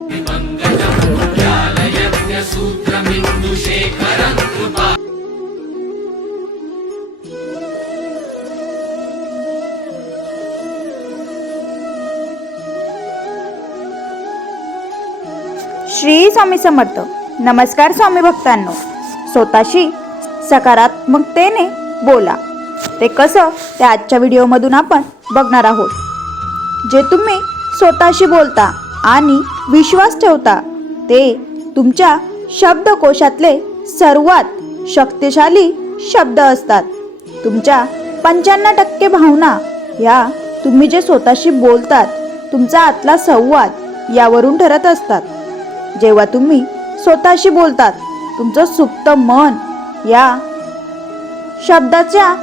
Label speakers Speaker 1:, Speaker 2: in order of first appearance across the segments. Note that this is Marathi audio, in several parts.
Speaker 1: श्री स्वामी समर्थ. नमस्कार स्वामी भक्तांनो. स्वतःशी सकारात्मकतेने बोला. ते कसं? ते आजच्या व्हिडिओमधून आपण बघणार आहोत. जे तुम्ही स्वतःशी बोलता आणि विश्वास ठेवता ते तुमच्या शब्दकोशातले सर्वात शक्तिशाली शब्द असतात. तुमच्या पंच्याण्णव टक्के भावना या तुम्ही जे स्वतःशी बोलतात तुमचा आतला संवाद यावरून ठरत असतात. जेव्हा तुम्ही स्वतःशी बोलतात तुमचं सुप्त मन या शब्दाच्या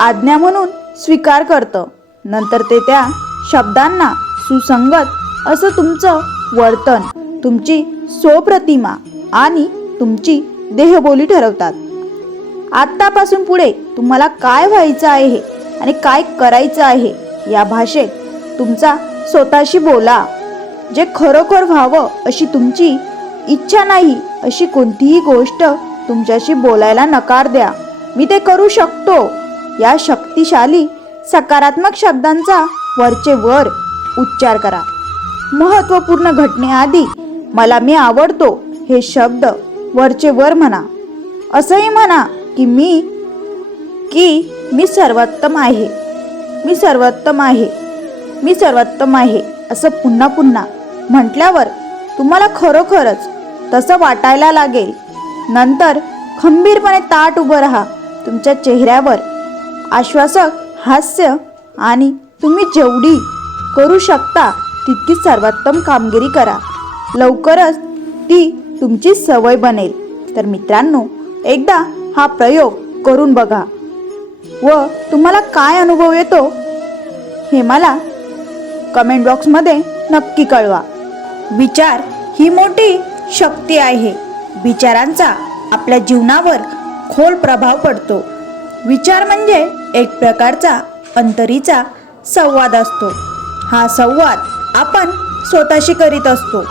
Speaker 1: आज्ञा म्हणून स्वीकार करतं. नंतर ते त्या शब्दांना सुसंगत असं तुमचं वर्तन तुमची स्वप्रतिमा आणि तुमची देहबोली ठरवतात. आत्तापासून पुढे तुम्हाला काय व्हायचं आहे आणि काय करायचं आहे या भाषेत तुमचा स्वतःशी बोला. जे खरोखर व्हावं अशी तुमची इच्छा नाही अशी कोणतीही गोष्ट तुमच्याशी बोलायला नकार द्या. मी ते करू शकतो. या शक्तिशाली सकारात्मक शब्दांचा वरचे वर उच्चार करा. महत्त्वपूर्ण घटनेआधी मला मी आवडतो हे शब्द वरचे वर म्हणा. असंही म्हणा की मी की मी सर्वोत्तम आहे. मी सर्वोत्तम आहे. मी सर्वोत्तम आहे असं पुन्हा पुन्हा म्हटल्यावर तुम्हाला खरोखरच तसं वाटायला लागेल. नंतर खंबीरपणे ताट उभं राहा. तुमच्या चेहऱ्यावर आश्वासक हास्य आणि तुम्ही जेवढी करू शकता तितकी सर्वोत्तम कामगिरी करा. लवकरच ती तुमची सवय बनेल. तर मित्रांनो एकदा हा प्रयोग करून बघा. व तुम्हाला काय अनुभव येतो हे मला कमेंट बॉक्समध्ये नक्की कळवा. विचार ही मोठी शक्ती आहे. विचारांचा आपल्या जीवनावर खोल प्रभाव पडतो. विचार म्हणजे एक प्रकारचा अंतरीचा संवाद असतो. हा संवाद आपण स्वतःशी करीत असतो.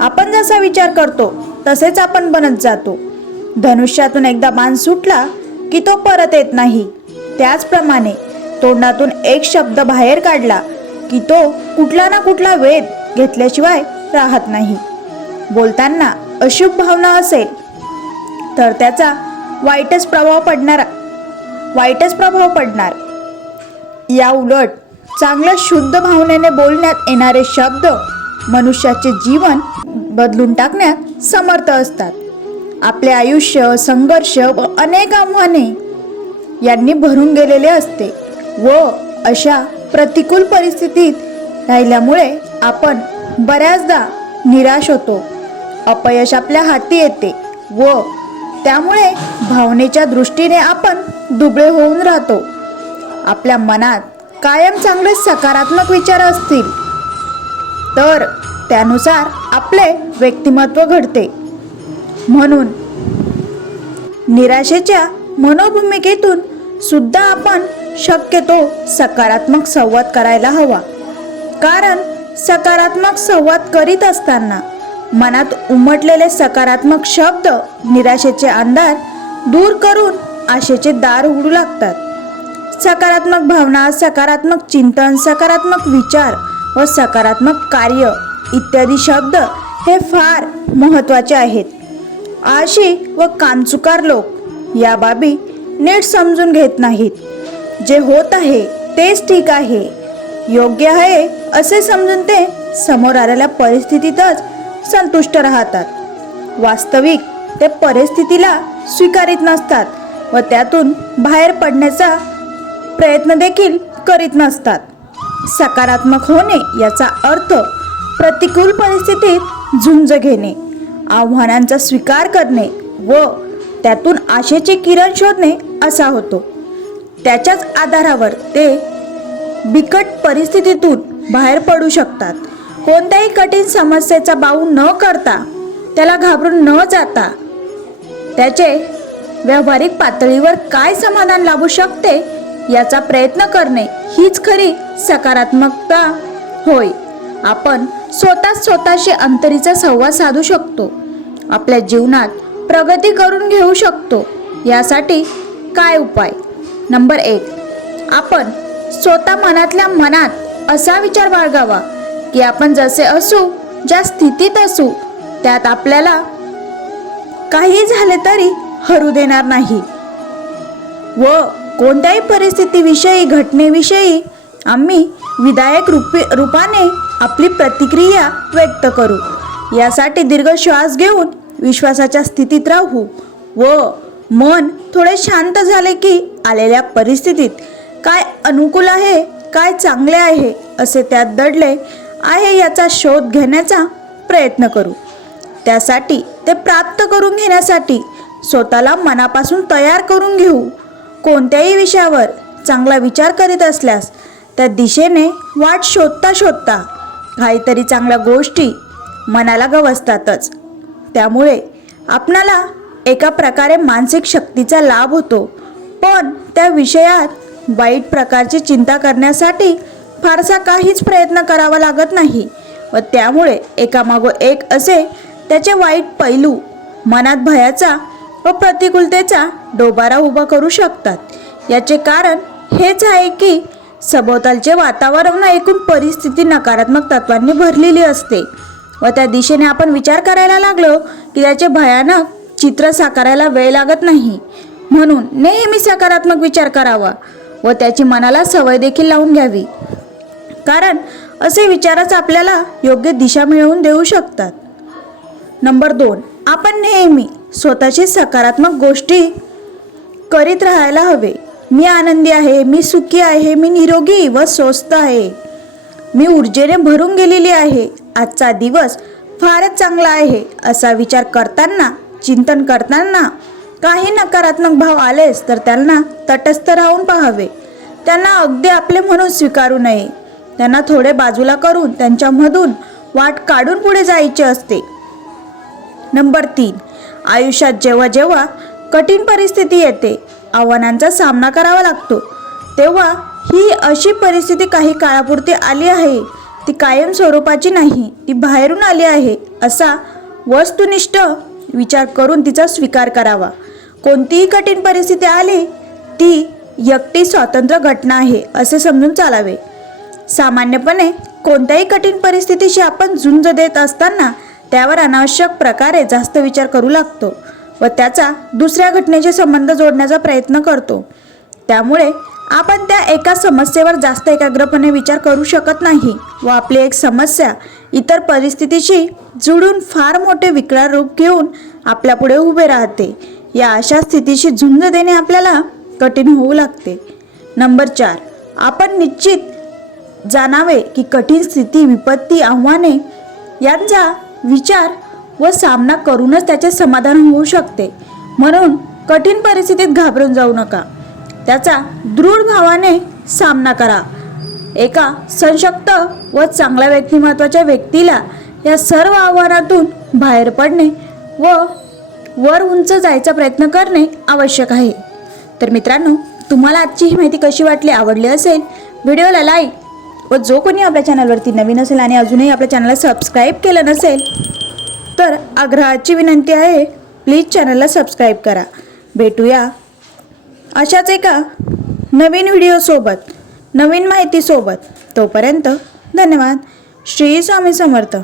Speaker 1: आपण जसा विचार करतो तसेच आपण बनत जातो. धनुष्यातून एकदा बाण सुटला की तो परत येत नाही. त्याचप्रमाणे तोंडातून एक शब्द बाहेर काढला की तो कुठला ना कुठला वेध घेतल्याशिवाय राहत नाही. बोलताना अशुभ भावना असेल तर त्याचा वाईटच प्रभाव पडणार वाईटच प्रभाव पडणार. या उलट चांगल्या शुद्ध भावनेने बोलण्यात येणारे शब्द मनुष्याचे जीवन बदलून टाकण्यात समर्थ असतात. आपले आयुष्य संघर्ष व अनेक आव्हाने यांनी भरून गेलेले असते व अशा प्रतिकूल परिस्थितीत राहिल्यामुळे आपण बऱ्याचदा निराश होतो. अपयश आपल्या हाती येते व त्यामुळे भावनेच्या दृष्टीने आपण दुबळे होऊन राहतो. आपल्या मनात कायम चांगले सकारात्मक विचार असतील. तर त्यानुसार आपले व्यक्तिमत्व घडते. म्हणून निराशेच्या मनोभूमिकेतून सुद्धा आपण शक्यतो सकारात्मक संवाद करायला हवा. कारण सकारात्मक संवाद करीत असताना मनात उमटलेले सकारात्मक शब्द निराशेचे अंधार दूर करून आशेचे दार उघडू लागतात. सकारात्मक भावना सकारात्मक चिंतन सकारात्मक विचार व सकारात्मक कार्य इत्यादी शब्द हे फार महत्त्वाचे आहेत. आळशी व कामचुकार लोक या बाबी नीट समजून घेत नाहीत. जे होत आहे तेच ठीक आहे. योग्य आहे असे समजून ते समोर आलेल्या परिस्थितीतच संतुष्ट राहतात. वास्तविक ते परिस्थितीला स्वीकारित नसतात व त्यातून बाहेर पडण्याचा प्रयत्न देखील करीत नसतात. सकारात्मक होणे याचा अर्थ प्रतिकूल परिस्थितीत झुंज घेणे आव्हानांचा स्वीकार करणे व त्यातून आशेचे किरण शोधणे असा होतो. त्याच्याच आधारावर ते बिकट परिस्थितीतून बाहेर पडू शकतात. कोणत्याही कठीण समस्येचा बाऊ न करता त्याला घाबरून न जाता त्याचे व्यावहारिक पातळीवर काय समाधान लाभू शकते याचा प्रयत्न करणे हीच खरी सकारात्मकता होय. आपण स्वतः स्वतःशी अंतरीचा संवाद साधू शकतो. आपल्या जीवनात प्रगती करून घेऊ शकतो. यासाठी काय उपाय? नंबर एक आपण स्वतः मनातल्या मनात असा विचार बाळगावा की आपण जसे असू ज्या स्थितीत असू त्यात आपल्याला काही झाले तरी हरू देणार नाही. व कोणत्याही परिस्थितीविषयी घटनेविषयी आम्ही विधायक रूपे रूपाने आपली प्रतिक्रिया व्यक्त करू. यासाठी दीर्घ श्वास घेऊन विश्वासाच्या स्थितीत राहू व मन थोडे शांत झाले की आलेल्या परिस्थितीत काय अनुकूल आहे काय चांगले आहे असे त्यात दडले आहे याचा शोध घेण्याचा प्रयत्न करू. त्यासाठी ते प्राप्त करून घेण्यासाठी स्वतःला मनापासून तयार करून घेऊ कोणत्याही विषयावर चांगला विचार करीत असल्यास त्या दिशेने वाट शोधता शोधता काहीतरी चांगल्या गोष्टी मनाला गवसतातच. त्यामुळे आपणाला एका प्रकारे मानसिक शक्तीचा लाभ होतो. पण त्या विषयात वाईट प्रकारची चिंता करण्यासाठी फारसा काहीच प्रयत्न करावा लागत नाही व त्यामुळे एकामागो एक असे त्याचे वाईट पैलू मनात भयाचा व प्रतिकूलतेचा डोबारा उभा करू शकतात. याचे कारण हेच आहे की सभोवतालचे वातावरण एकूण परिस्थिती नकारात्मक तत्वांनी भरलेली असते व त्या दिशेने आपण विचार करायला लागलो की त्याचे भयानक चित्र साकारायला वेळ लागत नाही. म्हणून नेहमी सकारात्मक विचार करावा व त्याची मनाला सवय देखील लावून घ्यावी. कारण असे विचारच आपल्याला योग्य दिशा मिळवून देऊ शकतात. नंबर दोन आपण नेहमी स्वतःची सकारात्मक गोष्टी करीत राहायला हवे. मी आनंदी आहे मी सुखी आहे मी निरोगी व स्वस्थ आहे. मी ऊर्जेने भरून गेलेली आहे. आजचा दिवस फारच चांगला आहे असा विचार करताना चिंतन करताना काही नकारात्मक भाव आलेच तर त्यांना तटस्थ राहून पाहावे. त्यांना अगदी आपले म्हणून स्वीकारू नये. त्यांना थोडे बाजूला करून त्यांच्यामधून वाट काढून पुढे जायचे असते. नंबर तीन आयुष्यात जेव्हा जेव्हा कठीण परिस्थिती येते आव्हानांचा सामना करावा लागतो तेव्हा ही अशी परिस्थिती काही काळापुरती आली आहे ती कायम स्वरूपाची नाही ती बाहेरून आली आहे असा वस्तुनिष्ठ विचार करून तिचा स्वीकार करावा. कोणतीही कठीण परिस्थिती आली ती एकटी स्वातंत्र्य घटना आहे असे समजून चालावे. सामान्यपणे कोणत्याही कठीण परिस्थितीशी आपण झुंज देत असताना त्यावर अनावश्यक प्रकारे जास्त विचार करू लागतो व त्याचा दुसऱ्या घटनेशी संबंध जोडण्याचा प्रयत्न करतो. त्यामुळे आपण त्या एका समस्येवर जास्त एकाग्रपणे विचार करू शकत नाही व आपली एक समस्या इतर परिस्थितीशी जुळून फार मोठे विकराळ रूप घेऊन आपल्यापुढे उभे राहते. या अशा स्थितीशी झुंज देणे आपल्याला कठीण होऊ लागते. नंबर चार. आपण निश्चित जाणावे की कठीण स्थिती विपत्ती आव्हाने यांचा विचार व सामना करूनच त्याचे समाधान होऊ शकते. म्हणून कठीण परिस्थितीत घाबरून जाऊ नका. त्याचा दृढ भावाने सामना करा. एका सशक्त व चांगल्या व्यक्तिमत्वाच्या व्यक्तीला या सर्व आव्हानातून बाहेर पडणे व वर उंच जायचा प्रयत्न करणे आवश्यक आहे. तर मित्रांनो तुम्हाला आजची ही माहिती कशी वाटली आवडली असेल व्हिडिओला लाईक व जो कोणी आपल्या चॅनलवरती नवीन असेल आणि अजूनही आपल्या चॅनलला सबस्क्राईब केलं नसेल तर आग्रहाची विनंती आहे प्लीज चॅनलला सबस्क्राईब करा. भेटूया अशाच एका नवीन व्हिडिओसोबत नवीन माहितीसोबत तोपर्यंत धन्यवाद. श्री स्वामी समर्थ.